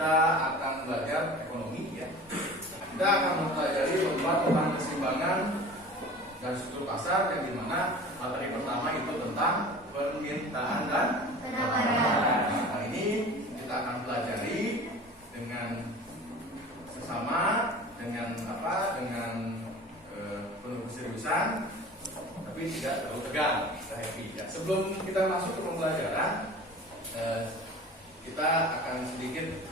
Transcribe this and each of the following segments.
kita akan belajar ekonomi ya. Kita akan mempelajari tentang keseimbangan dan struktur pasar, yang dimana materi pertama itu tentang permintaan dan penawaran. Nah, ini kita akan pelajari dengan sesama, dengan penuh keseriusan, tapi tidak terlalu tegang, kita happy ya. Sebelum kita masuk ke pembelajaran, kita akan sedikit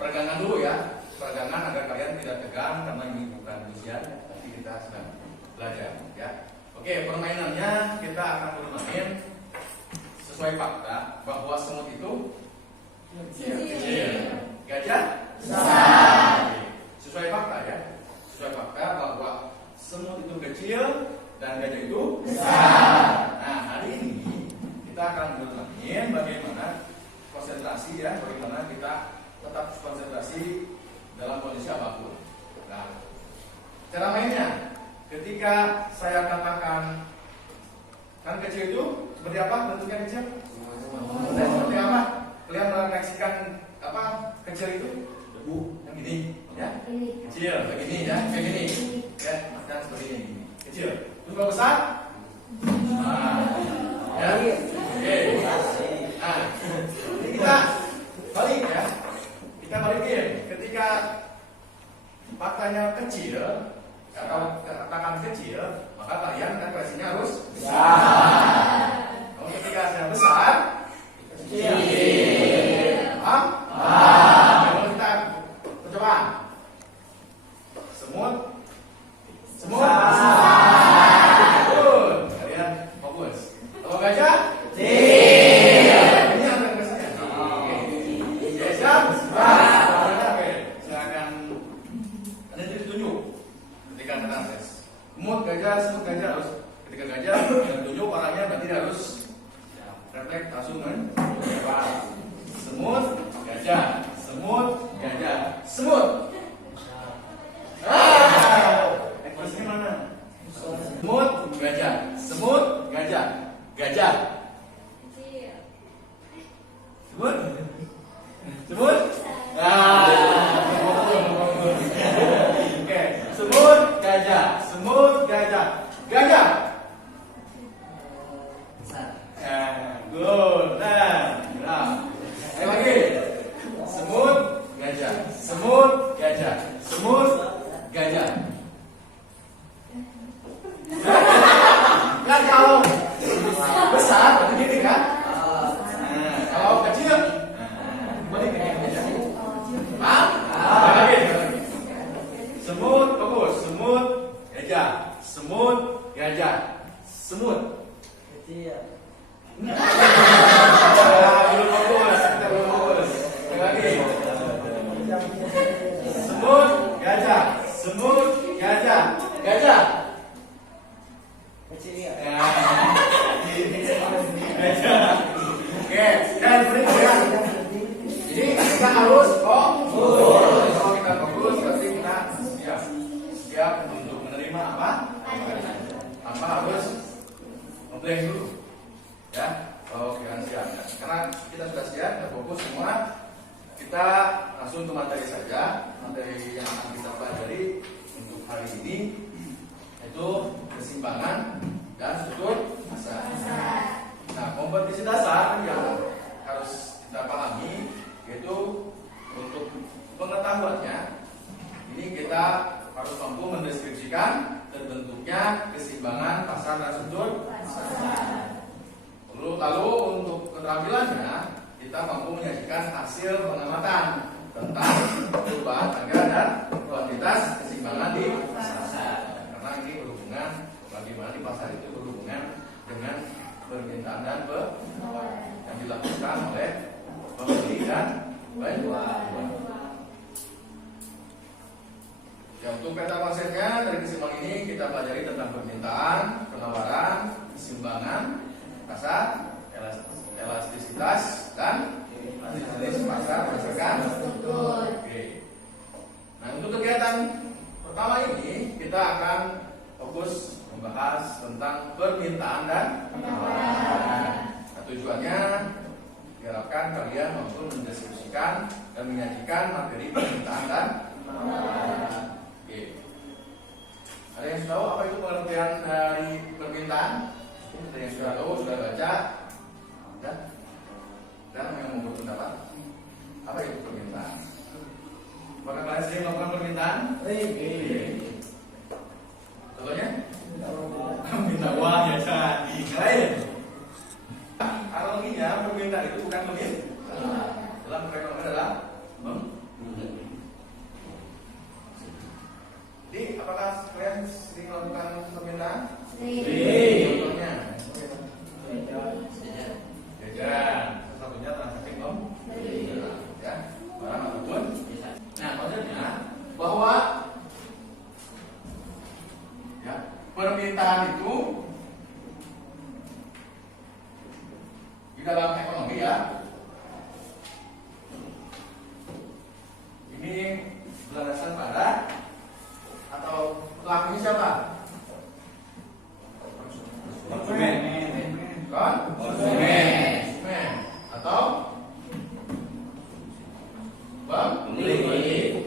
peregangan dulu ya, peregangan agar kalian tidak tegang, karena ini bukan ujian, tapi kita sedang belajar ya. Oke, permainannya kita akan bermain sesuai fakta bahwa semut itu kecil, gajah besar. Sesuai fakta ya, sesuai fakta bahwa semut itu kecil dan gajah itu besar. Nah, hari ini kita akan bermain bagaimana konsentrasi ya, bagaimana kita tetap konsentrasi dalam kondisi apapun. Nah, cara mainnya, ketika saya katakan kan kecil itu seperti apa bentuknya kecil? Seperti apa? Kalian merefleksikan apa kecil itu? Debu yang gini, ya? Kecil, begini ya, kayak gini, ya, dan seperti ini. Kecil. Terus kalau besar? Ya, oke. Nah, ini kita balik ya. Kita balikin. Ketika faktanya kecil atau katakan kecil, maka kalian kan versinya harus besar. Kalau ketika saya besar, kecil. Paham? Kalau kita coba semut betul. Kalian fokus. Kalau gajah kecil. Ini yang versinya. Gajah besar. Oke, silakan. Ada ditunjuk ketika kata tes. Semut gajah harus ketika gajah yang tunjuk orangnya berarti harus refleks langsung kan? Semut gajah, semut gajah, semut. Ekspresinya mana? Semut gajah, semut gajah, gajah. Semut, semut. Oke, semut gajah, semut gajah, gajah. Good. Nah, ayo lagi. Semut gajah, semut gajah, semut gajah. Kan kalau besar begini kan? Nah, kalau kecil begini aja. Paham? Lagi. Semut bagus, semut gajah, semut gajah, semut kecil. Belum fokus, kita belum fokus. Lagi. Semut gajah, semut gajah, gajah. Kecil ya. Gajah. Oke, dan berikutnya. Jadi kita harus fokus. Kalau kita fokus, berarti kita siap untuk menerima apa? Tanpa harus ngeblank dulu. Ya, oke, siap. Karena kita sudah siap, kita fokus semua. Kita langsung ke materi saja. Materi yang akan kita pelajari untuk hari ini itu keseimbangan dan struktur pasar. Nah, kompetisi dasar yang harus kita pahami yaitu untuk pengetahuannya. Ini kita harus mampu mendeskripsikan terbentuknya keseimbangan pasar dan struktur pasar. Lalu untuk keterampilannya kita mampu menyajikan hasil pengamatan tentang perubahan harga dan kuantitas keseimbangan di pasar. Karena ini berhubungan bagaimana di pasar itu berhubungan dengan permintaan dan penawaran yang dilakukan oleh pembeli dan penjual. Ya, untuk peta konsepnya dari keseimbangan ini kita pelajari tentang permintaan, penawaran, keseimbangan pasar, elastisitas dan jenis pasar berdasarkan struktur. Oke. Nah, untuk kegiatan pertama ini kita akan fokus membahas tentang permintaan dan penawaran. Nah, tujuannya diharapkan kalian mampu mendiskusikan dan menyajikan materi permintaan dan oke. Ada yang sudah tahu apa itu pengertian dari permintaan? Ada yang sudah tahu, sudah baca? Dan yang mau berpendapat? Apa itu permintaan? Apakah kalian sering melakukan permintaan? Contohnya? Minta uang ya jadi. Lain. Analoginya permintaan itu bukan meminta. Dalam perekonomian adalah Jadi, apakah kalian sering melakukan permintaan? Contohnya? Jajan. Satunya transaksi ya, barang ataupun. Nah, maksudnya bahwa ya, permintaan itu di dalam ekonomi ya, ini berlandaskan pada atau pelakunya siapa? Konsumen. Konsumen atau pembeli.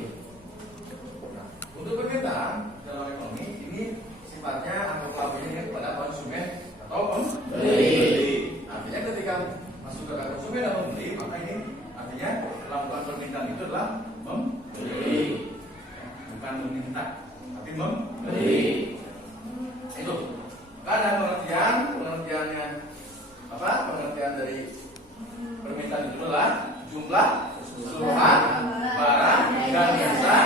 Untuk permintaan dalam ekonomi ini sifatnya atau pelakunya ini kepada konsumen atau pembeli. Artinya ketika masuk ke konsumen atau pembeli, maka ini artinya melakukan permintaan itu adalah membeli, bukan meminta, tapi membeli. Itu. Ada pengertiannya apa? Pengertian dari permintaan itu adalah jumlah keseluruhan barang dan jasa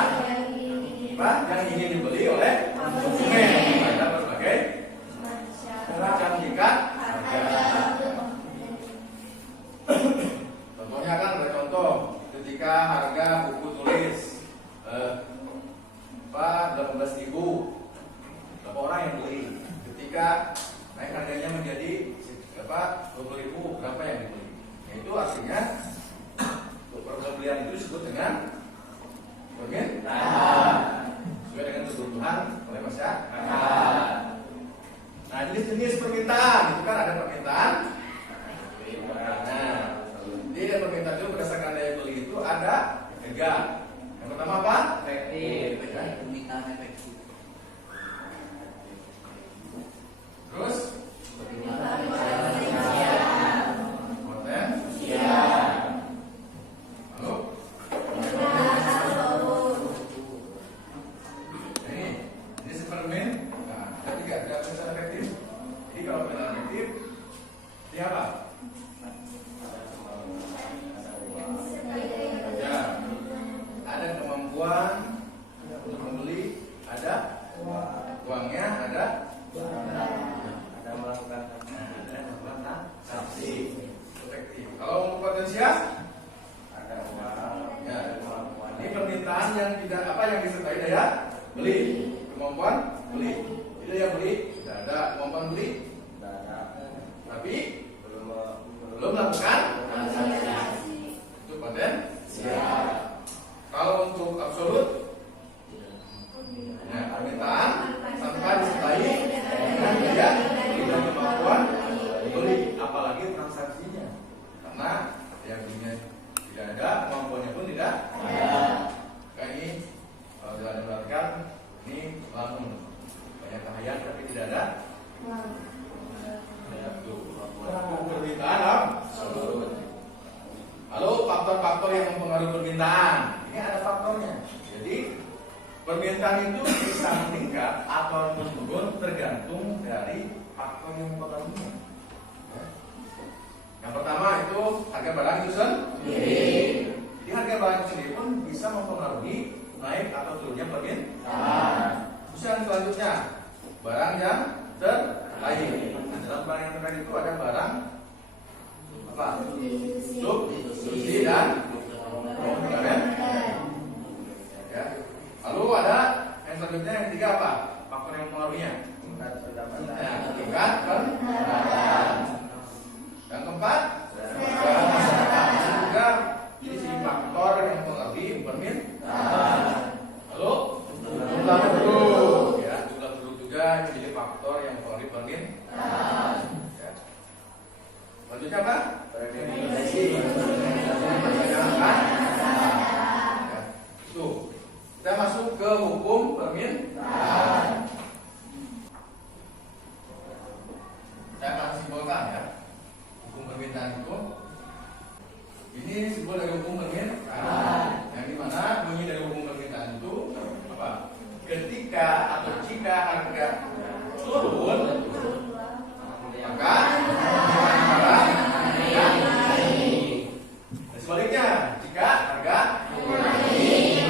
yang ingin dibeli oleh konsumen pada berbagai macam tingkat harga. Contohnya kan ada contoh ketika harga buku tulis 18.000, berapa orang yang beli? Ketika naik harganya menjadi 20.000, berapa yang dibeli? Itu artinya pembelian itu disebut dengan permintaan sesuai dengan kebutuhan oleh masyarakat. Nah, jenis-jenis permintaan itu kan ada permintaan. Nah, di permintaan itu berdasarkan daya beli itu ada 3. Yang pertama apa? Efektif. Permintaan efektif. Terus yang tidak yang disertai daya beli, kemampuan beli. Itu yang beli sudah ada, kemampuan beli sudah ada, tapi belum melakukan transaksi. Itu potensial. Kalau untuk absolut, ya, permintaan tanpa disertai dengan daya beli dan kemampuan beli, apalagi transaksinya, karena yang belinya tidak ada, kemampuannya pun tidak ada. Ini kalau tidak diperhatikan, ini langsung banyak tahayan tapi tidak ada permintaan absolut. Lalu faktor-faktor yang mempengaruhi permintaan, ini ada faktornya. Jadi permintaan itu bisa meningkat atau menurun tergantung dari faktor yang mempengaruhinya. Yang pertama itu harga barang itu sendiri. Jadi harga barang itu sendiri pun bisa mempengaruhi naik atau turunnya permintaan. Terus yang selanjutnya barang yang terkait. Nah, dalam barang yang terkait itu ada barang apa? Subsidi dan komplement. Ya. Lalu ada yang selanjutnya yang ketiga apa? Faktor yang mempengaruhinya. Tingkat pendapatan. Yang keempat juga isi faktor yang mempengaruhi permintaan. Lalu jumlah penduduk, ya, jumlah penduduk juga menjadi faktor yang mempengaruhi permintaan. Ya. Selanjutnya apa? Preferensi harga turun, maka barang naik. Dan sebaliknya, jika harga naik,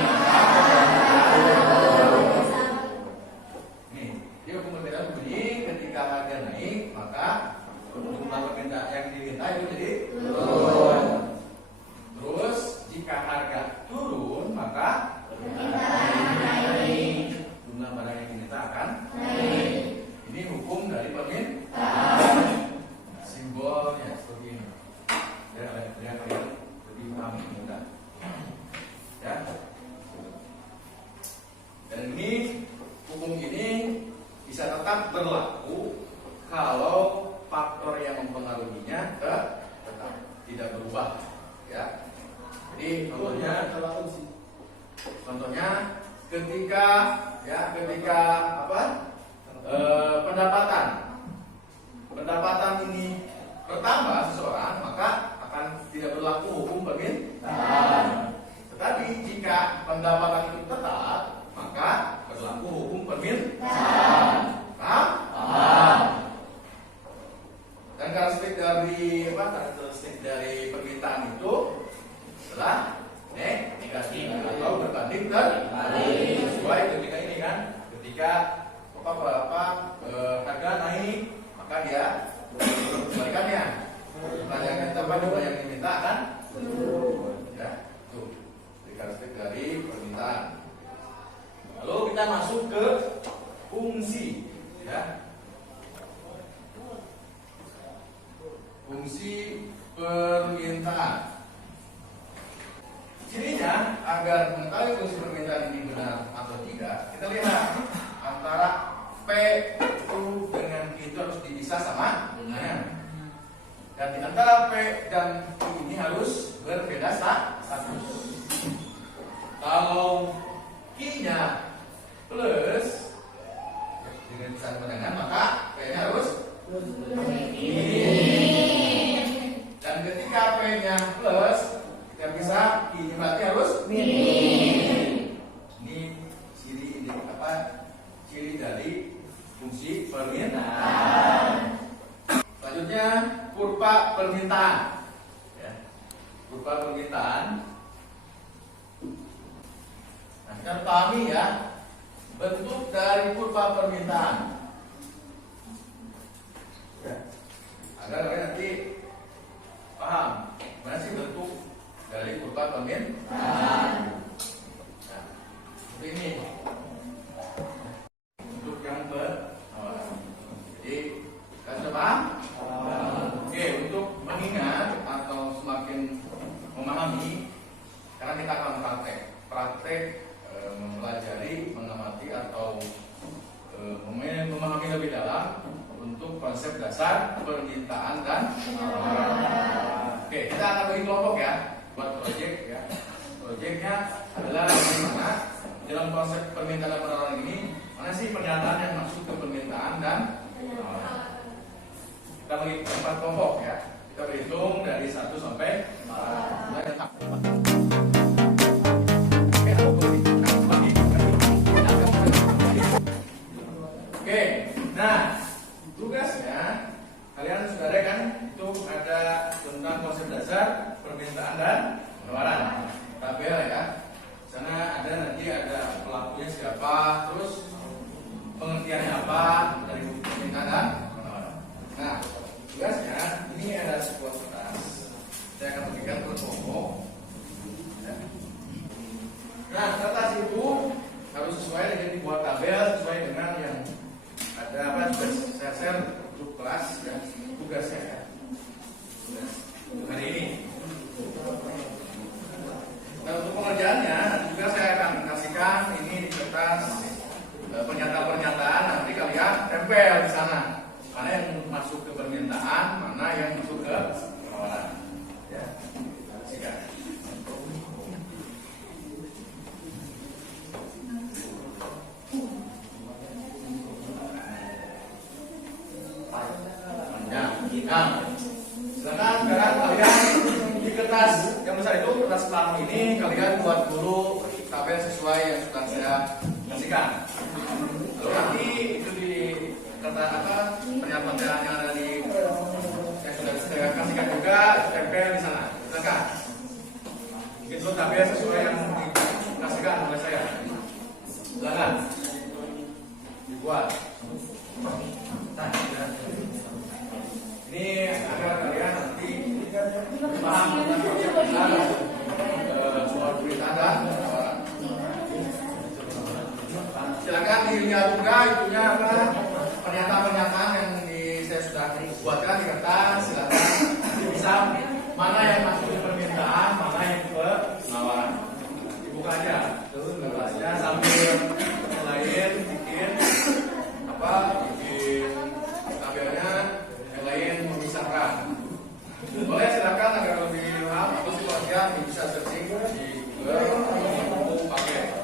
nih, dia hukum perbedaan bunyi ketika harga naik, maka jumlah permintaan yang diminta itu jadi turun. Terus jika harga turun, maka naik. Jumlah barang yang diminta akan naik. Ini hukum dari permintaan. Simbolnya seperti ini. Biar kalian lebih paham mudah. Ya. Dan ini hukum ini bisa tetap berlaku kalau faktor yang mempengaruhinya tetap tidak berubah. Ya. Jadi contohnya ketika pendapatan ini bertambah seseorang, maka akan tidak berlaku hukum permintaan. Tetapi jika pendapatan itu tetap, maka berlaku hukum permintaan. Paham? Dan karakteristik dari permintaan itu adalah negatif atau berbanding terbalik. Sesuai ketika ini kan, ketika harga naik, maka dia kebalikannya. Jumlah yang diminta kan ya, tuh karakteristik dari permintaan. Lalu kita masuk ke fungsi, ya. Fungsi permintaan. Cirinya agar mengetahui fungsi permintaan ini benar atau tidak, kita lihat antara P U dengan Q itu harus dipisah sama dengan. Dan di antara P dan Q ini harus berbeda status. Kalau Q-nya plus dengan sama dengan, maka P-nya harus dan ketika P-nya plus, kita bisa Q-nya berarti harus min. Ini ciri dari fungsi permintaan. Selanjutnya kurva permintaan. Ya. Kurva permintaan. Nah, kita pahami ya bentuk dari kurva permintaan. Ya. Agar kalian nanti paham mana sih bentuk dari kurva permintaan. Nah, seperti ini. Bentuk yang jadi kan sudah paham? Oke, untuk mengingat atau semakin memahami, karena kita akan praktek mempelajari, mengamati atau memahami lebih dalam untuk konsep dasar permintaan dan penawaran. Oke, kita akan bagi kelompok ya, buat proyek ya. Proyeknya adalah bagaimana dalam konsep permintaan dan penawaran ini, mana sih pernyataan yang masuk ke permintaan dan penawaran. Kita bagi 4 kelompok ya. Kita berhitung dari 1 sampai 4. Oke, nah tugasnya kalian sudah ada kan? Itu ada tentang konsep dasar permintaan dan penawaran. Tabel ya. Sana ada nanti ada pelakunya siapa, terus pengertiannya apa dari permintaan dan penawaran. Nah, tugasnya ini ada sebuah kertas. Saya akan berikan ke kelompok. Nah, kertas itu harus sesuai dengan dibuat tabel sesuai dengan yang ada apa saya share untuk kelas dan tugasnya ya. Tugas hari ini. Nah, untuk pengerjaannya juga saya akan kasihkan ini di kertas pernyataan-pernyataan, nanti kalian tempel di sana. Mana yang masuk ke permintaan, mana yang masuk ke penawaran. Ya. Kasihkan. Nah, silakan sekarang kalian di kertas yang besar itu, kertas pelaku ini kalian buat dulu tabel sesuai yang sudah saya kasihkan. Lalu nanti pernyataan yang ada di yang sudah saya kasihkan juga tempel di sana. Silakan. Bikin dulu tabel sesuai yang dikasihkan oleh saya. Silakan. Dibuat. Ini agar kalian nanti paham tentang soal pernyataan. Silakan dilihat juga itunya apa pernyataan-pernyataan yang saya sudah buatkan di kertas. Silakan bisa mana yang masuk di permintaan, mana yang ke penawaran. Dibuka aja, kertasnya sambil lain bikin tabelnya, yang lain memisahkan. Boleh silakan agar lebih paham apa sih pengertian bisa searching di Google untuk pakai.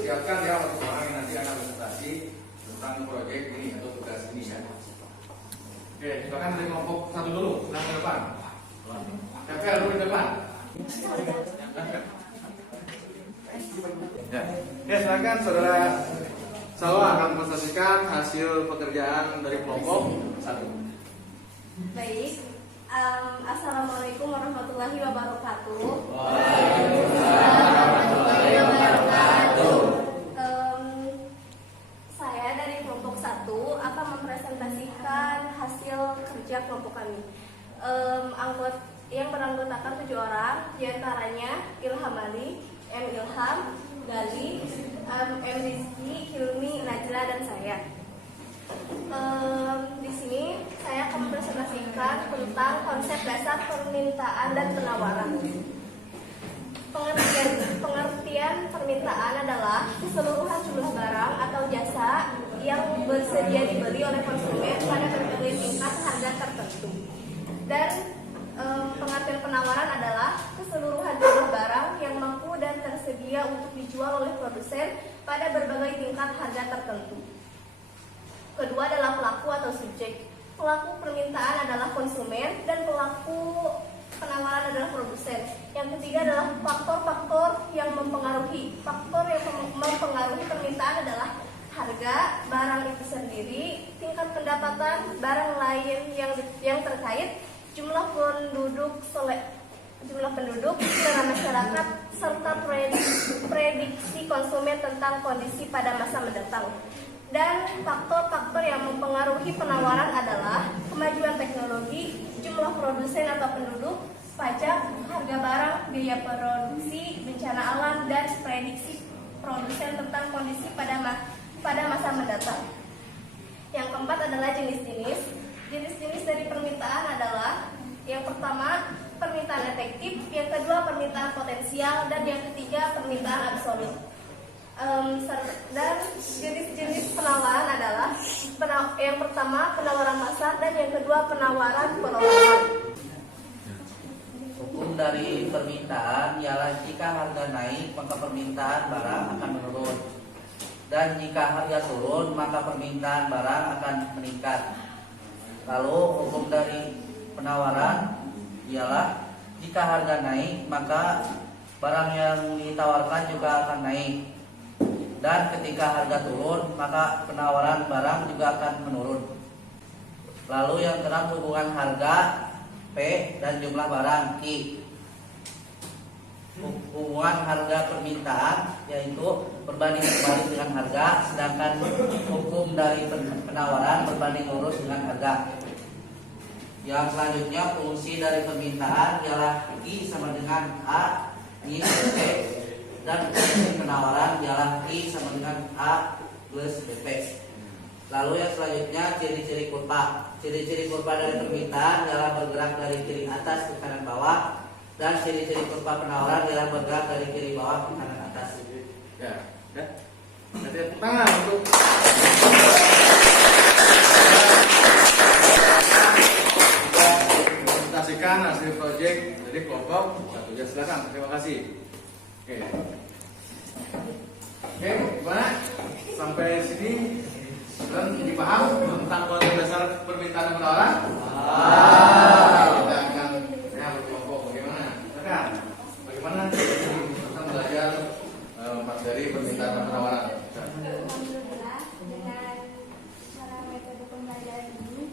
Siapkan ya untuk orang yang nanti akan presentasi tentang proyek ini atau tugas ini ya. Oke, silakan dari kelompok satu dulu, silakan ke depan. Tempel dulu di depan. Ya. Oke, silakan saudara Salwa akan mempresentasikan hasil pekerjaan dari kelompok satu. Baik, Assalamualaikum warahmatullahi wabarakatuh. Saya dari kelompok 1 akan mempresentasikan hasil kerja kelompok kami. Yang beranggotakan 7 orang, diantaranya Ilham Ali, M. Ilham, Gali, M. Rizky, Hilmi, Najla, dan saya. Di sini saya akan mempresentasikan tentang konsep dasar permintaan dan penawaran. Pengertian permintaan adalah keseluruhan jumlah barang atau jasa yang bersedia dibeli oleh konsumen pada berbagai tingkat harga tertentu. Dan pengertian penawaran adalah keseluruhan jumlah barang yang mampu dan tersedia untuk dijual oleh produsen pada berbagai tingkat harga tertentu. Kedua adalah pelaku atau subjek. Pelaku permintaan adalah konsumen dan pelaku penawaran adalah produsen. Yang ketiga adalah faktor-faktor yang mempengaruhi. Faktor yang mempengaruhi permintaan adalah harga barang itu sendiri, tingkat pendapatan barang lain yang terkait, jumlah penduduk, selera masyarakat, serta prediksi konsumen tentang kondisi pada masa mendatang. Dan faktor-faktor yang mempengaruhi penawaran adalah kemajuan teknologi, jumlah produsen atau penduduk, pajak, harga barang, biaya produksi, bencana alam, dan prediksi produsen tentang kondisi pada masa mendatang. Yang keempat adalah jenis-jenis. Jenis-jenis dari permintaan adalah yang pertama permintaan efektif, yang kedua permintaan potensial, dan yang ketiga permintaan absolut. Dan jenis-jenis penawaran adalah yang pertama penawaran pasar dan yang kedua penawaran perorangan. Hukum dari permintaan ialah jika harga naik maka permintaan barang akan menurun, dan jika harga turun maka permintaan barang akan meningkat. Lalu hukum dari penawaran ialah jika harga naik maka barang yang ditawarkan juga akan naik, dan ketika harga turun maka penawaran barang juga akan menurun. Lalu yang keenam hubungan harga P dan jumlah barang Q. Hubungan harga permintaan yaitu berbanding terbalik dengan harga, sedangkan hukum dari penawaran berbanding lurus dengan harga. Yang selanjutnya fungsi dari permintaan ialah I sama dengan A, I, P, dan fungsi penawaran ialah I sama dengan A, plus BP. Lalu yang selanjutnya ciri-ciri kurva. Ciri-ciri kurva dari permintaan ialah bergerak dari kiri atas ke kanan bawah, dan ciri-ciri kurva penawaran ialah bergerak dari kiri bawah ke kanan atas. Ya, ya. Nanti tepuk tangan untuk presentasikan hasil proyek dari kelompok satu. Ya, silakan. Terima kasih. Oke. Oke, gimana? Sampai sini dan dipaham tentang konsep dasar permintaan dan penawaran? Kita akan berkelompok bagaimana? Silakan. Bagaimana kita belajar materi permintaan dan penawaran? Alhamdulillah, dengan cara metode pembelajaran ini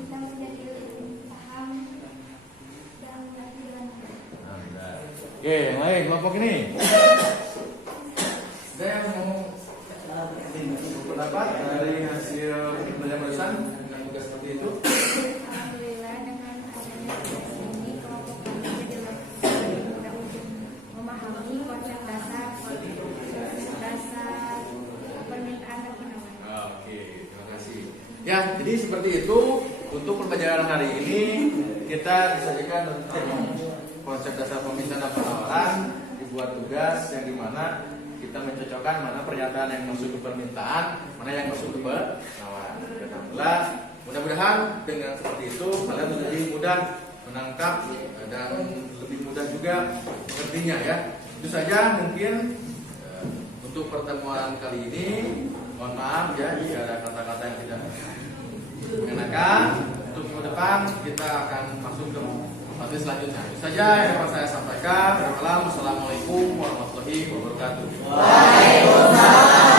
kita menjadi lebih paham dan lebih lanjut. Oke, yang lain kelompok ini. Ada yang mau pendapat dari hasil pembelajaran barusan dengan tugas seperti itu? Alhamdulillah, dengan adanya tugas ini kelompok kami jadi lebih mudah untuk memahami konsep dasar permintaan dan penawaran. Oke, terima kasih. Ya, jadi seperti itu untuk pembelajaran hari ini kita disajikan tentang konsep dasar permintaan dan penawaran, dibuat tugas yang dimana kita mencocokkan mana pernyataan yang masuk ke permintaan, mana yang masuk ke penawaran. Alhamdulillah, mudah-mudahan dengan seperti itu kalian menjadi mudah menangkap dan lebih mudah juga mengertinya ya. Itu saja mungkin untuk pertemuan kali ini. Mohon maaf ya jika ada kata-kata yang tidak mengenakan. Untuk minggu depan kita akan masuk ke materi selanjutnya. Itu saja yang dapat saya sampaikan. Wassalamualaikum warahmatullahi wabarakatuh. Waalaikumsalam.